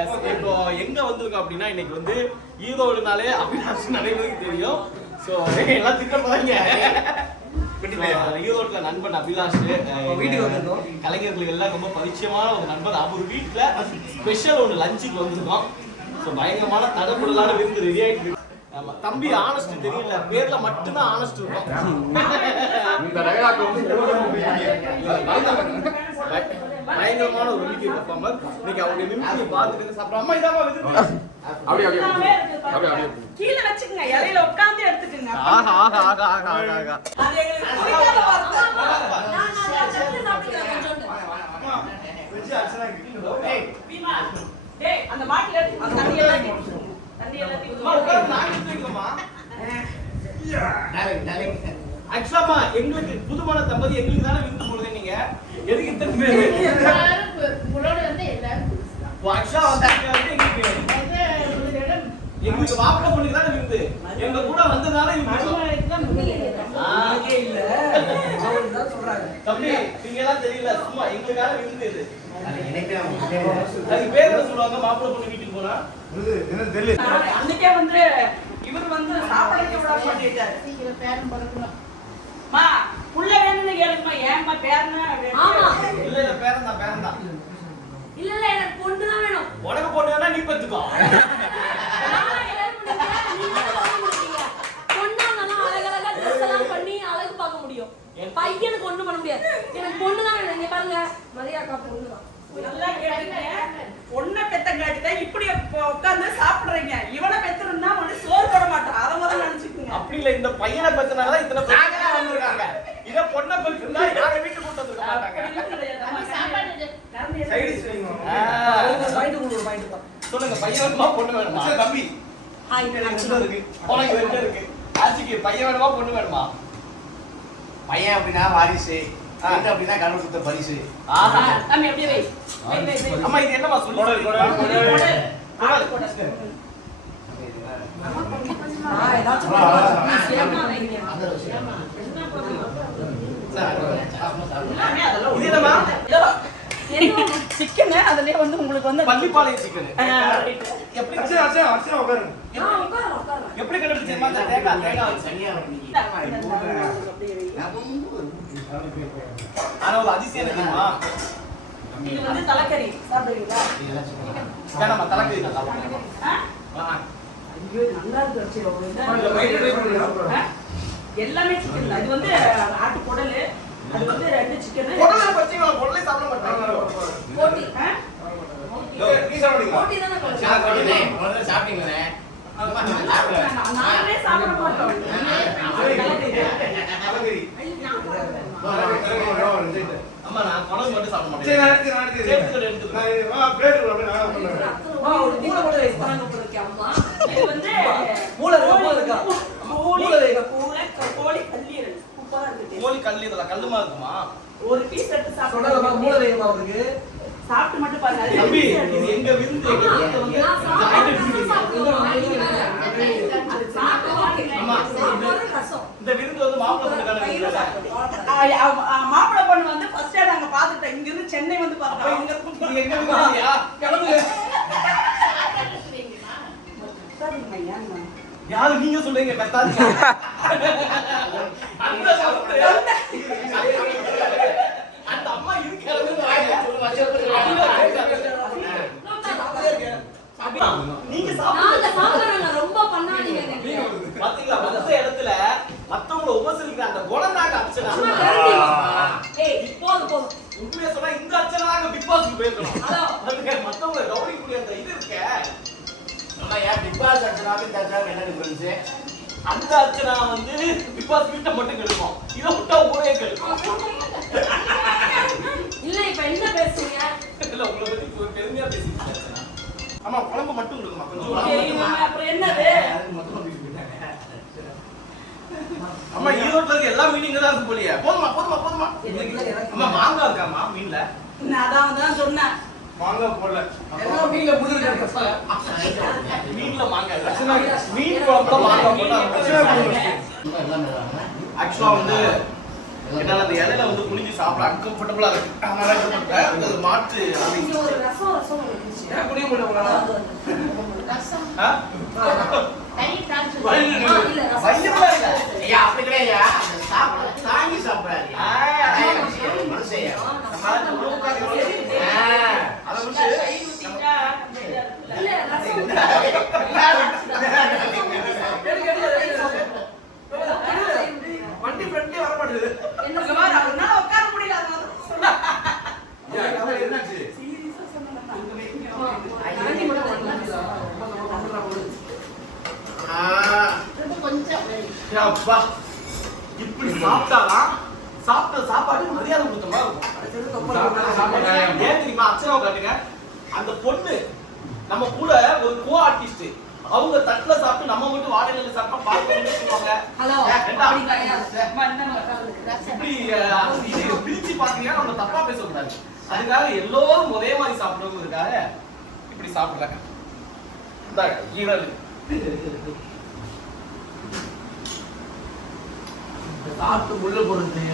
S இப்போ எங்க வந்திருக்கோம் அப்படின்னா இன்னைக்கு வந்து ஈரோடுனாலே அபிலாஷ் நிறைய பேருக்கு தெரியும். ஸோ எல்லாம் திட்டம் போறாங்க ஈரோட்ல நண்பன் அபிலாஷ் வீட்டுக்கு வந்திருக்கோம். கலைஞர்களுக்கு எல்லாம் ரொம்ப பரிச்சயமான ஒரு நண்பன் அவர் வீட்டுல ஸ்பெஷல் ஒன்று லஞ்சுக்கு வந்திருக்கோம். ஸோ பயங்கரமான தடபுடலான விருந்து ரெடி ஆயிட்டு. ஆமா தம்பி ஆனஸ்ட் தெரியல. பேர்ல மட்டும்தான் ஆனஸ்ட் இருக்கும். இந்த பயங்கரமான ஒரு மிமிக்ரி பெர்ஃபார்மர் இன்னைக்கு அவருடைய மிமிக்ரியை பார்த்துட்டு சாப்பிட அம்மா விருந்து அப்படியே அப்படியே அப்படியே அப்படியே கீழே வச்சுக்கங்க. இலையில உட்கார்ந்து எடுத்துக்கங்க. ஆஹா ஆஹா ஆஹா ஆஹா அது எங்களுக்கு பிடிக்காத வார்த்தை. பீமா, டேய், அந்த பாட்டில் எடுத்து அந்த தண்ணி எல்லாத்தையும் தண்ணி எல்லாத்தையும் அம்மா உட்கார்ந்து நாங்க எடுத்து வைக்கிறோம்மா. ஆக்சுவலாமா எங்களுக்கு புதுமண தம்பதி எங்களுக்கு தானே விருந்து போடுது நீங்க? எதுக்கு இத்தனை பேரு? ஆக்சுவலா வந்து எங்களுக்கு எங்களுக்கு வாப்பட பொண்ணுக்கு தானே விருந்து எங்க கூட வந்ததால ஆகே இல்ல. அவங்க தான் சொல்றாங்க தம்பி நீங்க எல்லாம் தெரியல. சும்மா எங்களுக்காக விருந்து இது அதுக்கு பேர் சொல்லுவாங்க. மாப்பிள்ளை பொண்ணு வீட்டுக்கு போனா. அன்னைக்கே வந்து இவர் வந்து சாப்பிடவே விட மாட்டேட்டாரு மா புள்ள வேணும்னு கேளுங்கம்மா. ஏம்மா பேரனா ஆமா. இல்ல இல்ல பேரன் தான் பேரன் தான் இல்ல இல்ல எனக்கு பொண்ணு தான் வேணும். உனக்கு பொண்ணு வேணா நீ பெத்துக்கோ. நீங்க பையனுக்கு ஒண்ணும் பண்ண முடியாது. எனக்கு பொண்ணு தான் வேணும். இங்க பாருங்க. மதியா அக்கா பொண்ணு தான். நல்லா கேளுங்க பொண்ணை பெத்தங்காட்டி தான் இப்படி உட்கார்ந்து சாப்பிடுறீங்க. இவனை பெத்திருந்தா ஒண்ணு சோறு போட மாட்டான். அதை முதல்ல நினைச்சுக்குங்க. அப்படி இல்ல இந்த பையனை பெத்தனால இத்தனை பிராங்கலா வந்திருக்காங்க இத பொண்ணை பெத்திருந்தா யாரை வீட்டுக்கு கூட்டு வந்திருக்க மாட்டாங்க சைடு அவங்க பாயிண்ட் உங்களுக்கு ஒரு பாயிண்ட் தான் சொல்லுங்க பையன் வேணுமா பொண்ணு வேணுமா? தம்பி. ஹாய் ரெண்டு இருக்கு. உனக்கு ரெண்டு இருக்கு. ஆச்சிக்கு பையன் வேணுமா பொண்ணு வேணுமா? பையன் அப்படின்னா வாரிசு. பெண் அப்படின்னா கடவுள் கொடுத்த பரிசு. ஆஹா. தம்பி அப்படியே வை. வை, வை, வை. அம்மா இது என்னமா சொல்லி ஏதாச்சும் சேமா வைங்க. அதெல்லாம் சிக்கன் அதுலயே வந்து உங்களுக்கு வந்து பள்ளிப்பாளையம் சிக்கன். எப்படி எப்படி கண்டுபிடிச்சேமா அந்த தேங்காய் தேங்காய் வச்சு சரியா. ஆனா ஒரு அதிசயம் இருக்குமா இது வந்து தலைக்கறி. சாப்பிடுவீங்களா? வேணாமா தலைக்கறி நல்லா. ஐயோ நல்லா இருக்கு? எல்லாமே சிக்கன் இது வந்து ஆட்டு குடல் அது வந்து ரெண்டு சிக்கன் சாப்பிட மாட்டாங்க. போட்டி நீ சாப்பிடுறீங்களா? போட்டி தானே கொண்டு சாப்பிட்டீங்களே முதல்ல சாப்பிட்டீங்களே நாங்களே சாப்பிட மாட்டோம் நான் குடல் மட்டும் சாப்பிட மாட்டேன். அம்மா ஒரு மூளை கூட வை பணங்க போல இருக்கு அம்மா இது வந்து மூளை இருக்கா, மூளை இருக்கா? கோழி மூளை வைங்க. கோழி கோழி கல்லீரல் சூப்பரா இருக்கு கோழி கல்லு இதெல்லாம் கல்லுமா இருக்குமா ஒரு பீஸ் எடுத்து சாப்பிடுங்க மூளை வைங்கம்மா அவருக்கு சாப்பிட்டு மட்டும் பாருங்க. தம்பி. இது எங்க விருந்து? சாப்பிட்டு இந்த விருந்து வந்து மாப்பிள்ளை பொண்ணு வந்து ஃபர்ஸ்டே நாங்க பாத்துட்டோம் இங்க இருந்து சென்னை வந்து பார்த்தோம் இது எங்க? கிளம்புங்க. யாரு நீங்க சொல்றீங்க அந்த அர்ச்சனா வந்து பிக் பாஸ் வீட்டை மட்டும் கெடுக்கும். இதை விட்டா ஊரே கெடுக்கும். இல்ல இப்ப என்ன பேசுறீங்க? இல்ல உங்களை பத்தி பெருமையா பேசிட்டு அர்ச்சனா. ஆமா குழம்பு மட்டும் கொடுக்குமா கொஞ்சம் அப்புறம் என்னது? அம்மா ஈரோட்ல இருக்க எல்லா மீனிங்க தான் இருக்கு போலியே. போதுமா போதுமா போதுமா. அம்மா மாங்காய் இருக்காமா மீன்ல? நான் அதான் தான் சொன்னேன். மாங்காய் போடல. எல்லாம் மீன்ல முடிஞ்சிருக்காங்க மீன்ல மாங்காய் இல்ல. மீன் மாங்காய் ஆக்சுவலா வந்து என்னால அந்த இலையில வந்து குனிஞ்சு சாப்பிட அன்கம்ஃபர்டபுளா இருக்கு. அதனால என்ன மாற்று ரசம் ஒண்ணு இருந்துச்சு. ஏன் குடிய முடியல உங்களால ஆ? ஆ, இல்ல, ரசம். வயிறுல இல்ல. ஐயா அப்படி கிடையாதுயா அந்த சாப்பிட தாங்கி சாப்பிடாது ஆ. மனுஷன் நம்ம இந்த உணவு காரணம் அதை வந்து கை ஊத்திட்டா கொஞ்சம் இதா இருக்குல்ல. இல்ல, ரசம் வந்து- வண்டி ஃப்ரெண்ட்லயே வர மாட்டேங்குது என்ன இங்க பாரு, அவனால உட்கார முடியல அதனால தான் சொல்றேன். என்னாச்சு சீரியஸா சொன்னேன் நான் அங்க வைங்க ஆ, கரண்டி மட்டும் வரல. அப்பா. இப்படி சாப்பிட்டாதான் சாப்பிட்ட சாப்பாடு மரியாதை கொடுத்த மாதிரி இருக்கும். ஏன் தெரியுமா? அச்சனாவை காட்டுங்க அந்த பொண்ணு நம்ம கூட ஒரு கோ ஆர்டிஸ்ட் அவங்க தட்டுல சாப்பிட்டு நம்ம மட்டும் வாடகையில சாப்பிட்டா பார்க்க சொல்லுவாங்க. இப்படி பிரிச்சு பாத்தீங்கன்னா நம்ம தப்பா பேசக்கூடாது. அதுக்காக எல்லோரும் ஒரே மாதிரி சாப்பிடுறவங்களுக்காக இப்படி சாப்பிடுறாங்க இந்தாங்க ஈரல். சாப்பிட்டு முள்ள போடுறது.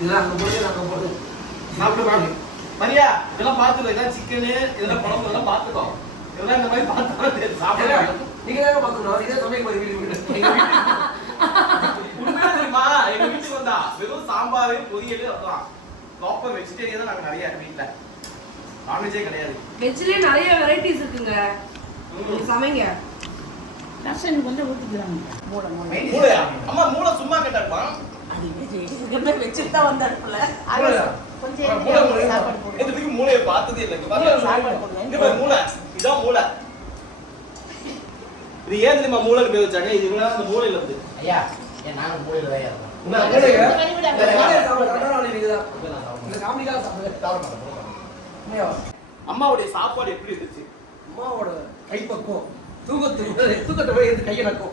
இதெல்லாம் அங்க போடுறது அங்க போடுறது சாப்பிட்டு பாருங்க மரியா இதெல்லாம் பார்த்துக்கோ. இதெல்லாம் சிக்கனு இதெல்லாம் குழம்பு இதெல்லாம் பார்த்துக்கோ. இதெல்லாம் இந்த மாதிரி பார்த்து சாப்பிடுங்க நீங்க தான் பாத்துக்கணும் இதே சமைக்க மாதிரி வீடு வீடு உண்மையா தெரியுமா? எங்க வீட்டுக்கு வந்தா வெறும் சாம்பார் பொரியல் அதான் ப்ராப்பர் வெஜிடேரியன் தான் நாங்க நிறைய வீட்டுல நான்வெஜ்ஜே கிடையாது. வெஜ்லயே நிறைய வெரைட்டிஸ் இருக்குங்க. சமைங்க. ரசம் கொஞ்சம் ஊத்திக்கிறாங்க மூட மூட மூளையா அம்மா மூளை சும்மா கேட்டாருமா என்ன வச்சுட்டு தான் வந்த அடுப்புல மூளையா? மூளை மூளை. இதுக்கு மூளையை பார்த்ததே இல்லை இங்க பாருங்க. இங்க பாரு மூளை. இதான் மூளை. இது ஏன் தெரியுமா மூளை பேர் வச்சாங்க? இது இவங்க அந்த மூளையில இருந்து ஐயா ஏன் நானும் மூலையில தான் இருக்கோம் இந்த மூளைங்க மூளையை சாப்பிட கரெக்டான ஆளு நீங்கதான். இந்த காமெடிக்காக சாப்பிடுங்க உண்மையா? அம்மாவுடைய சாப்பாடு எப்படி இருந்துச்சு? அம்மாவோட கைப்பக்குவம் தூக்கத்துக்கு தூக்கத்தை போய் எடுத்து கையை நக்கும்.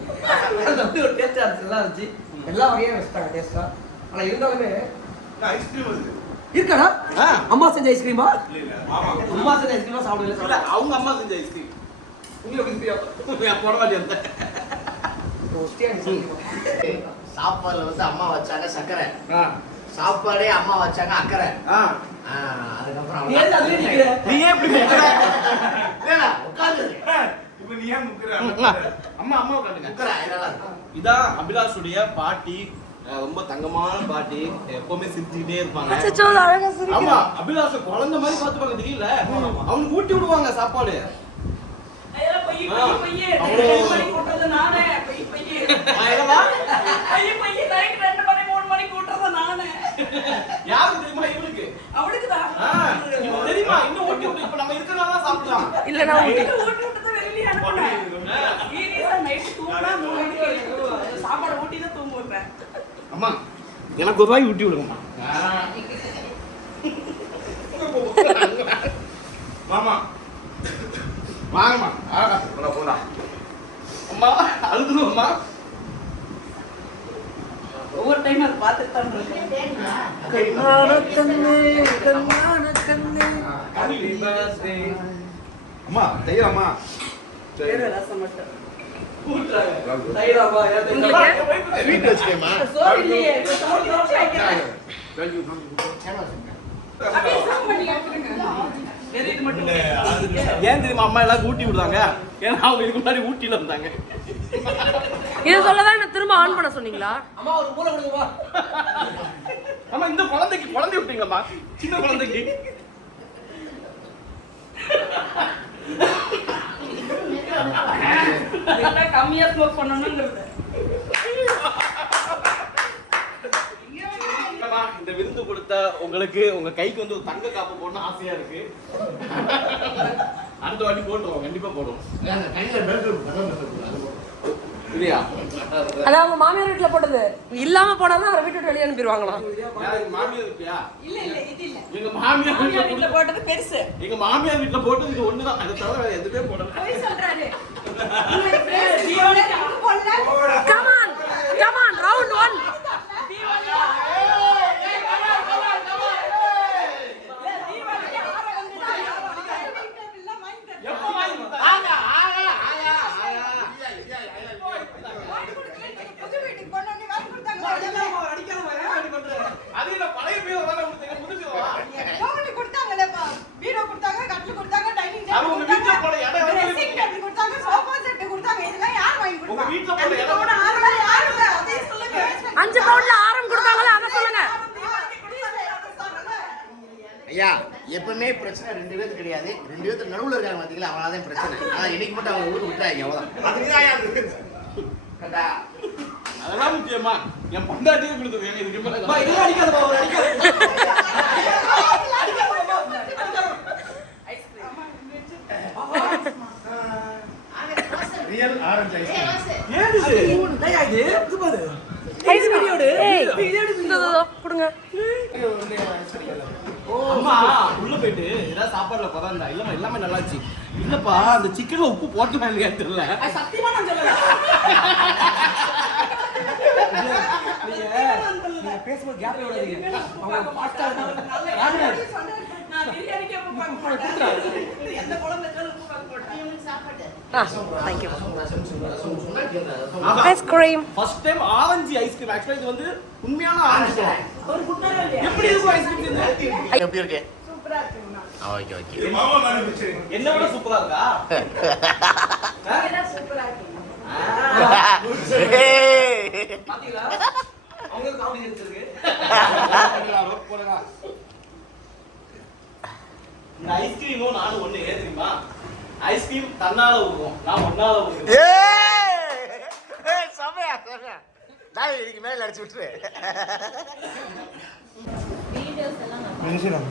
அது வந்து ஒரு டேஸ்டா இருந்துச்சு நல்லா இருந்துச்சு. எல்லா வகையும் வச்சுட்டாங்க டேஸ்டா ஆனா இருந்தாலுமே ஐஸ்கிரீம் இருக்கு இருக்காடா. அம்மா செஞ்ச ஐஸ்கிரீமா ஆமா. அம்மா செஞ்ச ஐஸ்கிரீமா சாப்பிடல. அவங்க அம்மா செஞ்ச ஐஸ்கிரீம் உங்களுக்கு எப்படி போட மாட்டேன் சாப்பாடுல வந்து அம்மா வச்சாங்க சக்கரை சாப்பாடே அம்மா வச்சாங்க அக்கறை. அதுக்கப்புறம் நீ ஏன் இப்படி? உட்காந்து இப்ப நீ ஏன் முக்குற? அம்மா அம்மா உட்காந்துங்க இதான் அபிலாஷுடைய பாட்டி ரொம்ப தங்கமான பாட்டி. எப்பவுமே சிரிச்சுக்கிட்டே இருப்பாங்க. ஆமா. அபிலாஷ குழந்தை மாதிரி பாத்துப்பாங்க தெரியல. அவங்க ஊட்டி விடுவாங்க சாப்பாடு. அதெல்லாம் பொய், ஆ. பொய், பொய். அவ்வளோ. ரெண்டு மணிக்கு கூட்டுறது நானே. பொய், பொய். ஆ, என்னம்மா? பொய், பொய். நைட்டு ரெண்டு மணி, மூணு மணிக்கு கூட்டுறது நானே. யாருக்கு தெரியுமா இவனுக்கு அவளுக்குதான். ஆ, இவனுக்கு தெரியுமா இன்னும் ஊட்டி விட்டு இப்ப நம்ம இருக்கிறனால சாப்பிடலாம் இல்ல நான் ஊட்டி- நைட்டு ஊட்டி விட்டுதான் வெளியிலே அனுப்புனேன். சீரியஸா நைட்டு தூங்கினா மூணு மணிக்கு எழுந்திருச்சு. சாப்பாடு ஊட்டி தான் தூங்க வைப்பேன். அம்மா ஒரு ரூபாய் ஊட்டி விடுங்கம்மா. மாமா. வாங்கம்மா. போடா அம்மா அழுதுருவம்மா ஒவ்வொரு டைம் அதை பார்த்துட்டு தான் இருக்கேன். அம்மா செய்யலாமா வெறும் ரசம் மட்டும். ஏன்? தெரியுமா அம்மா எல்லாம் ஊட்டி விடுவாங்க ஏன்னா அவங்க இதுக்கு முன்னாடி ஊட்டியில இருந்தாங்க. இதை சொல்லதான் என்ன திரும்ப ஆன் பண்ண சொன்னீங்களா? அம்மா ஒரு மூளை கொடுங்கம்மா அம்மா. இந்த குழந்தைக்கு குழந்தை விட்டீங்களம்மா சின்ன குழந்தைக்கு. கம்மியா ஸ்மோக் அம்மா, இந்த விருந்து கொடுத்த உங்களுக்கு உங்க கைக்கு வந்து ஒரு தங்க காப்பு போடணும் ஆசையா இருக்கு. அடுத்த வாட்டி போட்டுருவோம் கண்டிப்பா போடுவோம். கையில மெழுகு இல்லையா அது அவங்க மாமியார் வீட்டுல போட்டது. இல்லாம போனாதான் அவரை வீட்டு வெளியே அனுப்பிடுவாங்களாம் யாருக்கு மாமியார் இருக்கியா இல்ல இல்ல இது இல்ல. எங்க மாமியார் மாமியார் வீட்டுல போட்டது பெருசு. எங்க மாமியார் வீட்டுல போட்டு இது ஒண்ணுதான். அதை தவிர வேற எதுவுமே போடல. கமான் கமான் ரவுண்ட் ஒன் தீபாவளிக்கு தீபாவளிக்கு ஆற வந்துட்டா எல்லாம் வாங்கி தரேன். எப்ப வாங்கி கொடுத்தா? ஆகா ஆகா ஆகா ஆகா வாங்கி கொடுக்கல, புது வீட்டுக்கு போனோடனே வாங்கி கொடுத்தாங்க. அதெல்லாம் அவன் அடிக்காம ஏன் அப்படி பண்ற? அது ஐயா எப்பவுமே பிரச்சனை ரெண்டு பேருக்கு கிடையாது. ரெண்டு பேருக்கு நடுவுல இருக்காங்க பாத்தீங்களா? அவனால தான் பிரச்சனை. ஆனா இன்னைக்கு மட்டும் அவங்க ஊருக்கு விட்டாங்க அவ்வளவுதான். அதுக்கு தான் அது கரெக்டா? அதெல்லாம் முக்கியமா. என் பொண்டாட்டியே கொடுத்தது. எனக்கு இதுக்கு மேல இதெல்லாம் அடிக்காதப்பா, ஒரு அடிக்காத. ரியல் ஆரஞ்சு ஐஸ்கிரீம் ஏன் இது? இது பாரு. கொடுங்க அம்மா உள்ள போயிட்டு ஏதாவது சாப்பாடுல பதம் இல்லம்மா எல்லாமே நல்லா இருந்துச்சு இல்லப்பா அந்த சிக்கன்ல உப்பு போட்டுமா இல்லையா தெரியல. சத்தியமா நான் சொல்லல. பேசும்போது. Ice cream first time orange ice cream actually இது வந்து உண்மையான ஆரஞ்சு அவர் குட்டாரா இல்லையா? எப்படி இருக்கும் ஐஸ்கிரீம் எப்படி இருக்கு? சூப்பரா இருக்குங்கண்ணா ஓகே ஓகே இது மாமா மேனுஃபேக்சரிங் என்ன விட சூப்பரா இருக்கா? நீங்கதான் சூப்பரா இருக்கீங்க பாத்தீங்களா? அவங்களுக்கு confidence இருக்கு. இந்த ஐஸ்கிரீமும் நானும் ஒண்ணு ஏன் தெரியுமா? ஐஸ்கிரீம் தன்னால ஊறுவோம். நான் ஒன்னால ஊறுவேன். ஏய்! சமையா சமையா டாய் இதுக்கு மேல அடிச்சு விட்டுரு. வீடியோஸ் எல்லாம்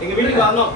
எங்க வீட்டுக்கு வரணும்.